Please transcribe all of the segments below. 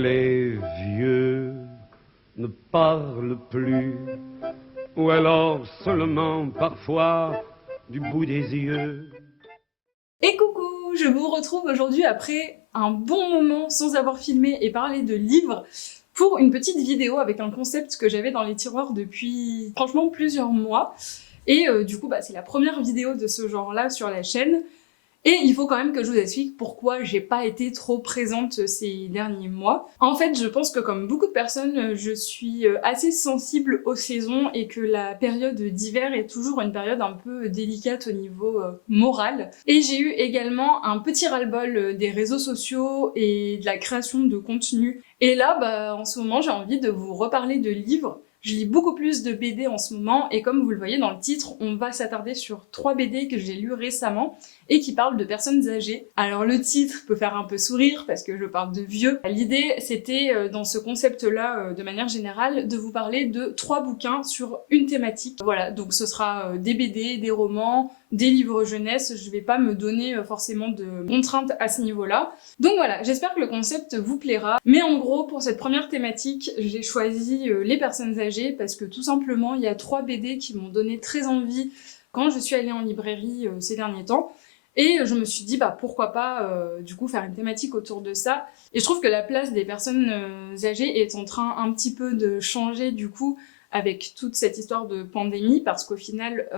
Les vieux ne parlent plus, ou alors seulement parfois du bout des yeux. Et coucou, je vous retrouve aujourd'hui après un bon moment sans avoir filmé et parlé de livres pour une petite vidéo avec un concept que j'avais dans les tiroirs depuis franchement plusieurs mois. Et du coup, c'est la première vidéo de ce genre-là sur la chaîne. Et il faut quand même que je vous explique pourquoi j'ai pas été trop présente ces derniers mois. En fait, je pense que comme beaucoup de personnes, je suis assez sensible aux saisons et que la période d'hiver est toujours une période un peu délicate au niveau moral. Et j'ai eu également un petit ras-le-bol des réseaux sociaux et de la création de contenu. Et là, en ce moment, j'ai envie de vous reparler de livres. Je lis beaucoup plus de BD en ce moment et comme vous le voyez dans le titre, on va s'attarder sur 3 BD que j'ai lus récemment et qui parlent de personnes âgées. Alors le titre peut faire un peu sourire parce que je parle de vieux. L'idée c'était dans ce concept-là, de manière générale, de vous parler de 3 bouquins sur une thématique. Voilà, donc ce sera des BD, des romans, des livres jeunesse, je vais pas me donner forcément de contraintes à ce niveau-là. Donc voilà, j'espère que le concept vous plaira. Mais en gros, pour cette première thématique, j'ai choisi les personnes âgées parce que tout simplement, il y a 3 BD qui m'ont donné très envie quand je suis allée en librairie ces derniers temps. Et je me suis dit, pourquoi pas, du coup, faire une thématique autour de ça. Et je trouve que la place des personnes âgées est en train un petit peu de changer, du coup, avec toute cette histoire de pandémie, parce qu'au final,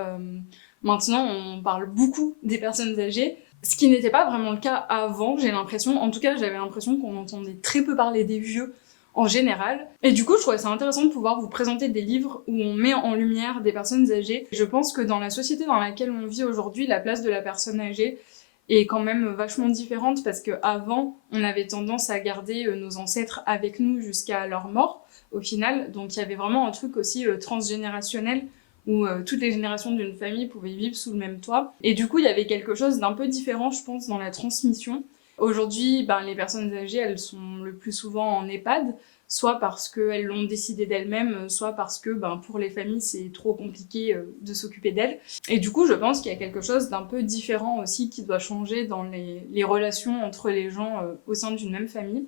maintenant, on parle beaucoup des personnes âgées, ce qui n'était pas vraiment le cas avant, j'ai l'impression. En tout cas, j'avais l'impression qu'on entendait très peu parler des vieux en général. Et du coup, je trouvais ça intéressant de pouvoir vous présenter des livres où on met en lumière des personnes âgées. Je pense que dans la société dans laquelle on vit aujourd'hui, la place de la personne âgée est quand même vachement différente parce qu'avant, on avait tendance à garder nos ancêtres avec nous jusqu'à leur mort, au final. Donc il y avait vraiment un truc aussi transgénérationnel où toutes les générations d'une famille pouvaient vivre sous le même toit. Et du coup, il y avait quelque chose d'un peu différent, je pense, dans la transmission. Aujourd'hui, les personnes âgées, elles sont le plus souvent en EHPAD, soit parce qu'elles l'ont décidé d'elles-mêmes, soit parce que pour les familles, c'est trop compliqué de s'occuper d'elles. Et du coup, je pense qu'il y a quelque chose d'un peu différent aussi qui doit changer dans les relations entre les gens au sein d'une même famille,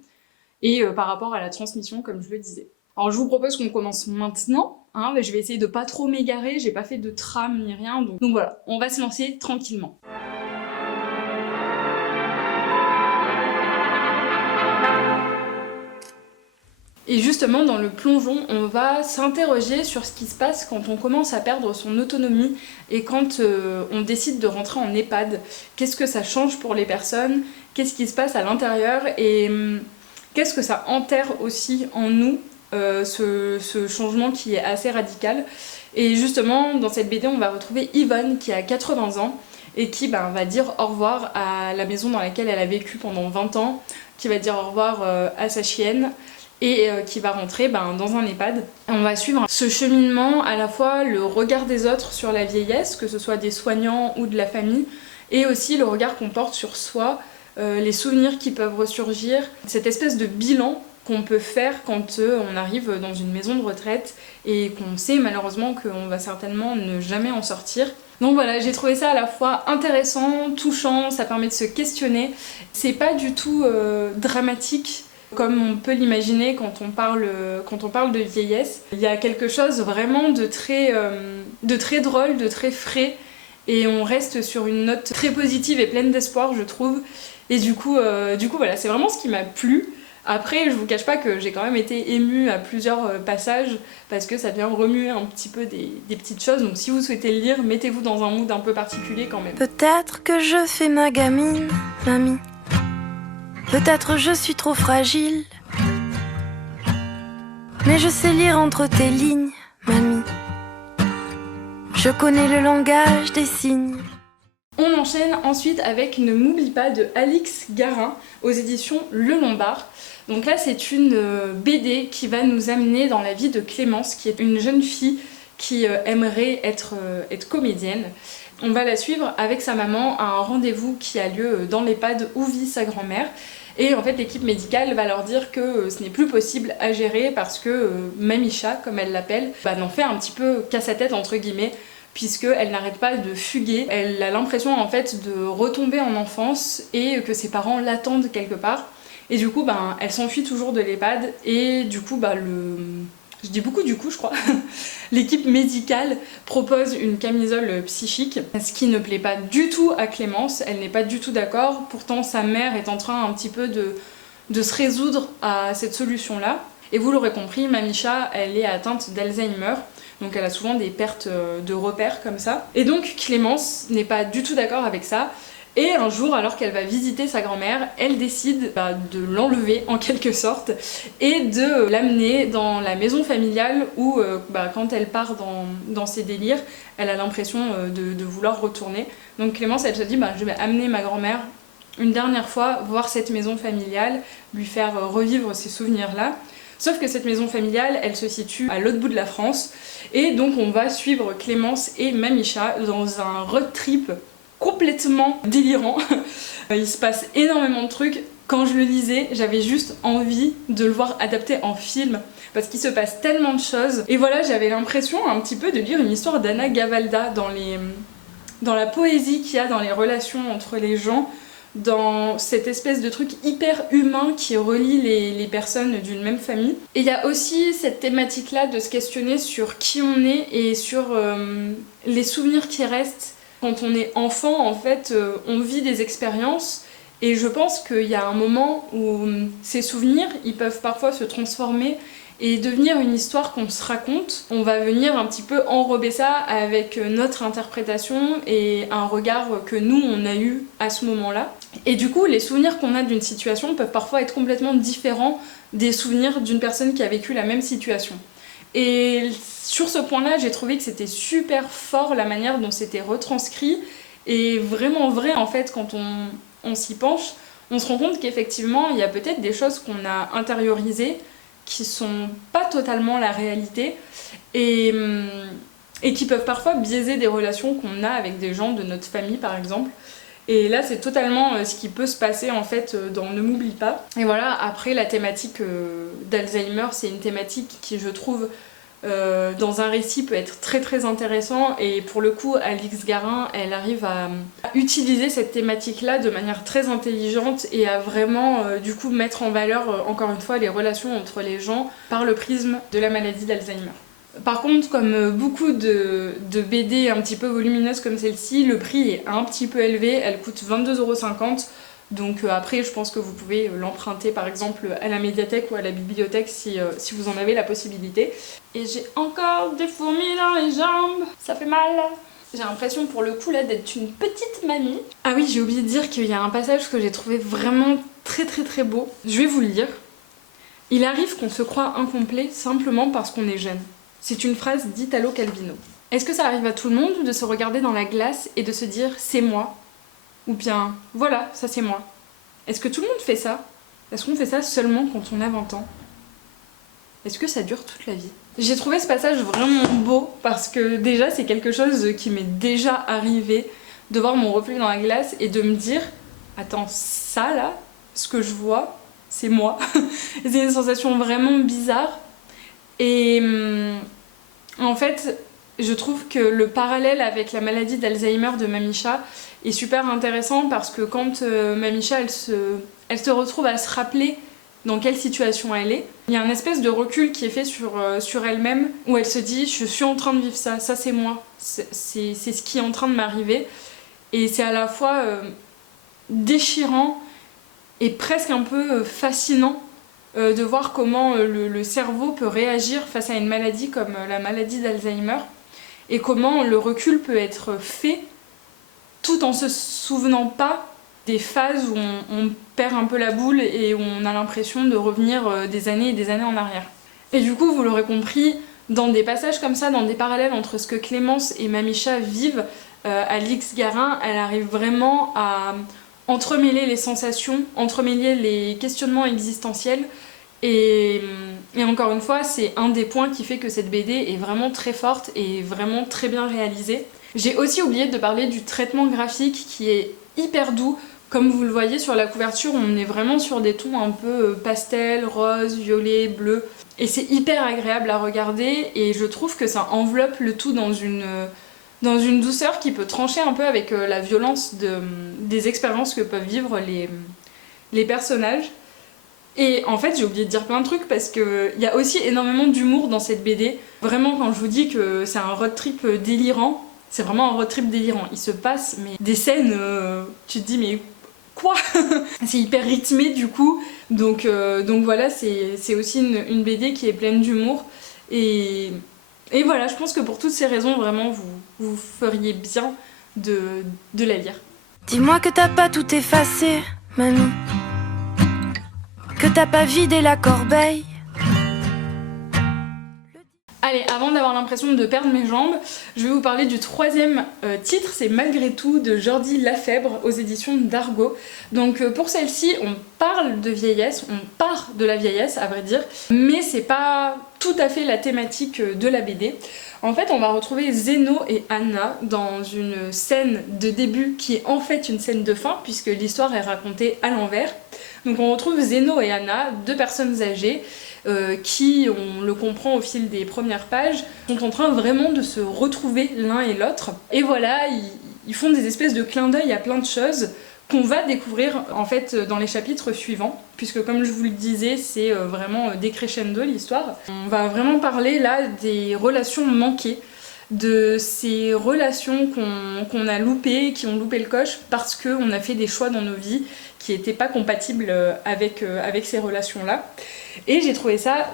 et par rapport à la transmission, comme je le disais. Alors je vous propose qu'on commence maintenant, mais je vais essayer de pas trop m'égarer, j'ai pas fait de trame ni rien, donc voilà, on va se lancer tranquillement. Et justement, dans le plongeon, on va s'interroger sur ce qui se passe quand on commence à perdre son autonomie et quand on décide de rentrer en EHPAD. Qu'est-ce que ça change pour les personnes? Qu'est-ce qui se passe à l'intérieur? Et qu'est-ce que ça enterre aussi en nous, ce changement qui est assez radical? Et justement, dans cette BD, on va retrouver Yvonne qui a 80 ans et qui va dire au revoir à la maison dans laquelle elle a vécu pendant 20 ans, qui va dire au revoir à sa chienne, et qui va rentrer dans un EHPAD. On va suivre ce cheminement, à la fois le regard des autres sur la vieillesse, que ce soit des soignants ou de la famille, et aussi le regard qu'on porte sur soi, les souvenirs qui peuvent ressurgir, cette espèce de bilan qu'on peut faire quand on arrive dans une maison de retraite et qu'on sait malheureusement qu'on va certainement ne jamais en sortir. Donc voilà, j'ai trouvé ça à la fois intéressant, touchant, ça permet de se questionner. C'est pas du tout dramatique, comme on peut l'imaginer quand on parle de vieillesse. Il y a quelque chose vraiment de très drôle, de très frais, et on reste sur une note très positive et pleine d'espoir, je trouve. Et du coup voilà, c'est vraiment ce qui m'a plu. Après, je vous cache pas que j'ai quand même été émue à plusieurs passages parce que ça vient remuer un petit peu des petites choses. Donc si vous souhaitez le lire, mettez-vous dans un mood un peu particulier quand même. Peut-être que je fais ma gamine, mamie. Peut-être je suis trop fragile. Mais je sais lire entre tes lignes, mamie. Je connais le langage des signes. On enchaîne ensuite avec Ne m'oublie pas de Alix Garin aux éditions Le Lombard. Donc là c'est une BD qui va nous amener dans la vie de Clémence, qui est une jeune fille qui aimerait être comédienne. On va la suivre avec sa maman à un rendez-vous qui a lieu dans l'EHPAD où vit sa grand-mère. Et en fait l'équipe médicale va leur dire que ce n'est plus possible à gérer parce que Mamicha, comme elle l'appelle, n'en fait un petit peu qu'à sa tête entre guillemets, puisqu'elle n'arrête pas de fuguer. Elle a l'impression en fait de retomber en enfance et que ses parents l'attendent quelque part. Et du coup, elle s'enfuit toujours de l'EHPAD et du coup, je dis beaucoup du coup, je crois, l'équipe médicale propose une camisole psychique, ce qui ne plaît pas du tout à Clémence, elle n'est pas du tout d'accord, pourtant sa mère est en train un petit peu de se résoudre à cette solution-là. Et vous l'aurez compris, Mamicha, elle est atteinte d'Alzheimer, donc elle a souvent des pertes de repères comme ça. Et donc Clémence n'est pas du tout d'accord avec ça, et un jour, alors qu'elle va visiter sa grand-mère, elle décide de l'enlever en quelque sorte et de l'amener dans la maison familiale où, quand elle part dans ses délires, elle a l'impression de vouloir retourner. Donc Clémence, elle se dit, je vais amener ma grand-mère une dernière fois voir cette maison familiale, lui faire revivre ces souvenirs-là. Sauf que cette maison familiale, elle se situe à l'autre bout de la France, et donc on va suivre Clémence et Mamicha dans un road trip complètement délirant. Il se passe énormément de trucs. Quand je le lisais, j'avais juste envie de le voir adapté en film parce qu'il se passe tellement de choses. Et voilà, j'avais l'impression un petit peu de lire une histoire d'Anna Gavalda dans la poésie qu'il y a dans les relations entre les gens, dans cette espèce de truc hyper humain qui relie les personnes d'une même famille. Et il y a aussi cette thématique-là de se questionner sur qui on est et sur les souvenirs qui restent. Quand on est enfant, en fait, on vit des expériences et je pense qu'il y a un moment où ces souvenirs, ils peuvent parfois se transformer et devenir une histoire qu'on se raconte. On va venir un petit peu enrober ça avec notre interprétation et un regard que nous, on a eu à ce moment-là. Et du coup, les souvenirs qu'on a d'une situation peuvent parfois être complètement différents des souvenirs d'une personne qui a vécu la même situation. Et sur ce point-là, j'ai trouvé que c'était super fort la manière dont c'était retranscrit et vraiment vrai en fait quand on s'y penche. On se rend compte qu'effectivement, il y a peut-être des choses qu'on a intériorisées qui sont pas totalement la réalité et qui peuvent parfois biaiser des relations qu'on a avec des gens de notre famille par exemple. Et là, c'est totalement ce qui peut se passer en fait dans Ne m'oublie pas. Et voilà, après la thématique d'Alzheimer, c'est une thématique qui, je trouve, dans un récit peut être très très intéressant. Et pour le coup, Alix Garin, elle arrive à utiliser cette thématique-là de manière très intelligente et à vraiment du coup mettre en valeur, encore une fois, les relations entre les gens par le prisme de la maladie d'Alzheimer. Par contre, comme beaucoup de BD un petit peu volumineuses comme celle-ci, le prix est un petit peu élevé, elle coûte 22,50 €. Donc après, je pense que vous pouvez l'emprunter par exemple à la médiathèque ou à la bibliothèque si vous en avez la possibilité. Et j'ai encore des fourmis dans les jambes, ça fait mal. J'ai l'impression pour le coup là d'être une petite mamie. Ah oui, j'ai oublié de dire qu'il y a un passage que j'ai trouvé vraiment très très très beau. Je vais vous le lire. Il arrive qu'on se croit incomplet simplement parce qu'on est jeune. C'est une phrase d'Italo Calvino. Est-ce que ça arrive à tout le monde de se regarder dans la glace et de se dire « c'est moi » ou bien « voilà, ça c'est moi ». Est-ce que tout le monde fait ça? Est-ce qu'on fait ça seulement quand on a 20 ans? Est-ce que ça dure toute la vie? J'ai trouvé ce passage vraiment beau parce que déjà c'est quelque chose qui m'est déjà arrivé de voir mon reflet dans la glace et de me dire « attends, ça là, ce que je vois, c'est moi ». C'est une sensation vraiment bizarre. Et en fait, je trouve que le parallèle avec la maladie d'Alzheimer de Mamicha est super intéressant parce que quand Mamicha elle se retrouve à se rappeler dans quelle situation elle est, il y a une espèce de recul qui est fait sur elle-même où elle se dit je suis en train de vivre ça, ça c'est moi, c'est ce qui est en train de m'arriver. Et c'est à la fois déchirant et presque un peu fascinant de voir comment le cerveau peut réagir face à une maladie comme la maladie d'Alzheimer et comment le recul peut être fait tout en se souvenant pas des phases où on perd un peu la boule et où on a l'impression de revenir des années et des années en arrière. Et du coup, vous l'aurez compris, dans des passages comme ça, dans des parallèles entre ce que Clémence et Mamicha vivent, Alix Garin, elle arrive vraiment à entremêler les sensations, entremêler les questionnements existentiels et encore une fois c'est un des points qui fait que cette BD est vraiment très forte et vraiment très bien réalisée. J'ai aussi oublié de parler du traitement graphique qui est hyper doux. Comme vous le voyez sur la couverture, on est vraiment sur des tons un peu pastel, rose, violet, bleu et c'est hyper agréable à regarder et je trouve que ça enveloppe le tout dans une douceur qui peut trancher un peu avec la violence des expériences que peuvent vivre les personnages. Et en fait j'ai oublié de dire plein de trucs parce qu'il y a aussi énormément d'humour dans cette BD. Vraiment quand je vous dis que c'est un road trip délirant, c'est vraiment un road trip délirant. Il se passe mais des scènes, tu te dis mais quoi. C'est hyper rythmé du coup, donc voilà, c'est aussi une BD qui est pleine d'humour. Et voilà, je pense que pour toutes ces raisons, vraiment, vous feriez bien de la lire. Dis-moi que t'as pas tout effacé, mamie. Que t'as pas vidé la corbeille. Allez, avant d'avoir l'impression de perdre mes jambes, je vais vous parler du troisième titre, c'est Malgré tout de Jordi Lafèbre aux éditions d'Argo. Donc pour celle-ci, on parle de vieillesse, on part de la vieillesse à vrai dire, mais c'est pas tout à fait la thématique de la BD. En fait, on va retrouver Zeno et Anna dans une scène de début qui est en fait une scène de fin, puisque l'histoire est racontée à l'envers. Donc on retrouve Zeno et Anna, deux personnes âgées, qui, on le comprend au fil des premières pages, sont en train vraiment de se retrouver l'un et l'autre. Et voilà, ils font des espèces de clins d'œil à plein de choses qu'on va découvrir en fait dans les chapitres suivants, puisque comme je vous le disais, c'est vraiment décrescendo l'histoire. On va vraiment parler là des relations manquées, de ces relations qu'on a loupées, qui ont loupé le coche parce qu'on a fait des choix dans nos vies qui n'étaient pas compatibles avec ces relations-là. Et j'ai trouvé ça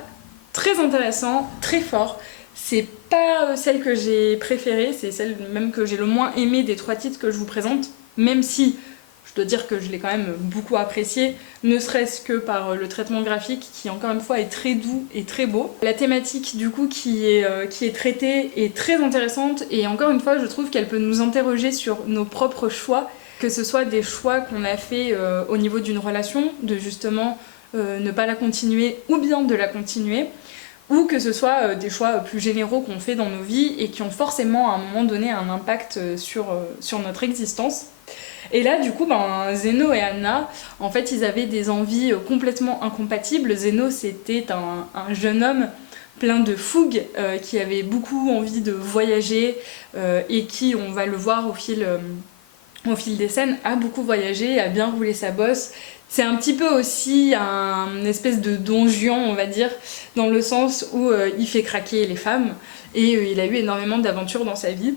très intéressant, très fort. C'est pas celle que j'ai préférée, c'est celle même que j'ai le moins aimée des trois titres que je vous présente, même si je dois dire que je l'ai quand même beaucoup apprécié, ne serait-ce que par le traitement graphique qui encore une fois est très doux et très beau. La thématique du coup qui est traitée est très intéressante et encore une fois je trouve qu'elle peut nous interroger sur nos propres choix, que ce soit des choix qu'on a fait au niveau d'une relation, de justement ne pas la continuer ou bien de la continuer, ou que ce soit des choix plus généraux qu'on fait dans nos vies et qui ont forcément à un moment donné un impact sur notre existence. Et là du coup Zeno et Anna, en fait ils avaient des envies complètement incompatibles. Zeno c'était un jeune homme plein de fougue qui avait beaucoup envie de voyager et qui, on va le voir au fil des scènes, a beaucoup voyagé, a bien roulé sa bosse. C'est un petit peu aussi un espèce de Don Juan, on va dire, dans le sens où il fait craquer les femmes et il a eu énormément d'aventures dans sa vie.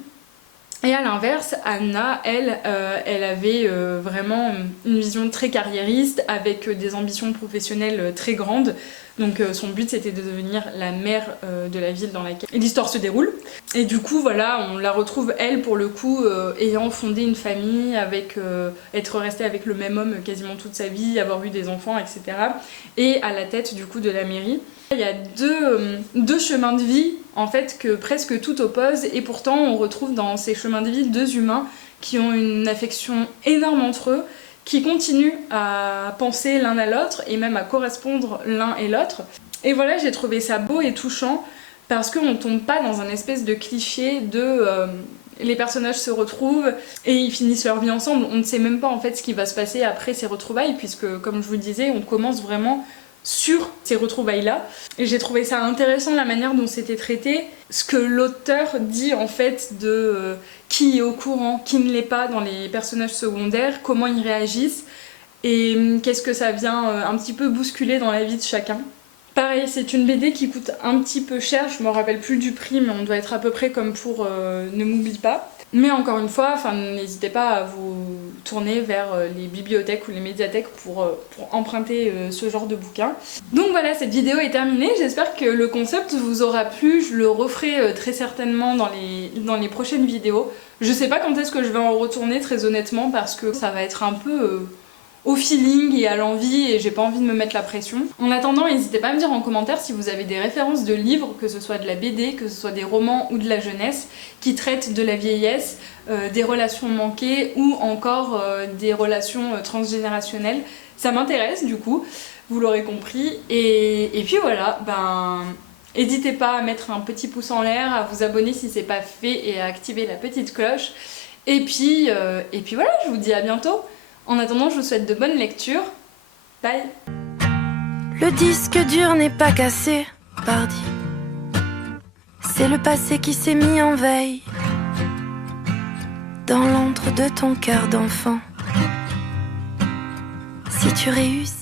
Et à l'inverse, Anna, elle avait vraiment une vision très carriériste avec des ambitions professionnelles très grandes. Donc son but c'était de devenir la mère de la ville dans laquelle l'histoire se déroule. Et du coup voilà, on la retrouve elle pour le coup ayant fondé une famille, avec être restée avec le même homme quasiment toute sa vie, avoir eu des enfants, etc. Et à la tête du coup de la mairie. Il y a deux chemins de vie en fait que presque tout oppose et pourtant on retrouve dans ces chemins de vie deux humains qui ont une affection énorme entre eux, qui continuent à penser l'un à l'autre et même à correspondre l'un et l'autre. Et voilà, j'ai trouvé ça beau et touchant parce qu'on tombe pas dans un espèce de cliché de les personnages se retrouvent et ils finissent leur vie ensemble. On ne sait même pas en fait ce qui va se passer après ces retrouvailles puisque comme je vous le disais, on commence vraiment sur ces retrouvailles-là. Et j'ai trouvé ça intéressant la manière dont c'était traité, ce que l'auteur dit en fait de qui est au courant, qui ne l'est pas dans les personnages secondaires, comment ils réagissent et qu'est-ce que ça vient un petit peu bousculer dans la vie de chacun. Pareil, c'est une BD qui coûte un petit peu cher, je me rappelle plus du prix, mais on doit être à peu près comme pour Ne m'oublie pas. Mais encore une fois, n'hésitez pas à vous tourner vers les bibliothèques ou les médiathèques pour emprunter ce genre de bouquin. Donc voilà, cette vidéo est terminée, j'espère que le concept vous aura plu, je le referai très certainement dans les prochaines vidéos. Je sais pas quand est-ce que je vais en retourner très honnêtement parce que ça va être un peu au feeling et à l'envie et j'ai pas envie de me mettre la pression. En attendant, n'hésitez pas à me dire en commentaire si vous avez des références de livres, que ce soit de la BD, que ce soit des romans ou de la jeunesse, qui traitent de la vieillesse, des relations manquées ou encore des relations transgénérationnelles. Ça m'intéresse du coup, vous l'aurez compris. Et puis voilà, n'hésitez pas à mettre un petit pouce en l'air, à vous abonner si c'est pas fait et à activer la petite cloche. Et puis voilà, je vous dis à bientôt. En attendant, je vous souhaite de bonnes lectures. Bye. Le disque dur n'est pas cassé, pardi. C'est le passé qui s'est mis en veille dans l'antre de ton cœur d'enfant. Si tu réussis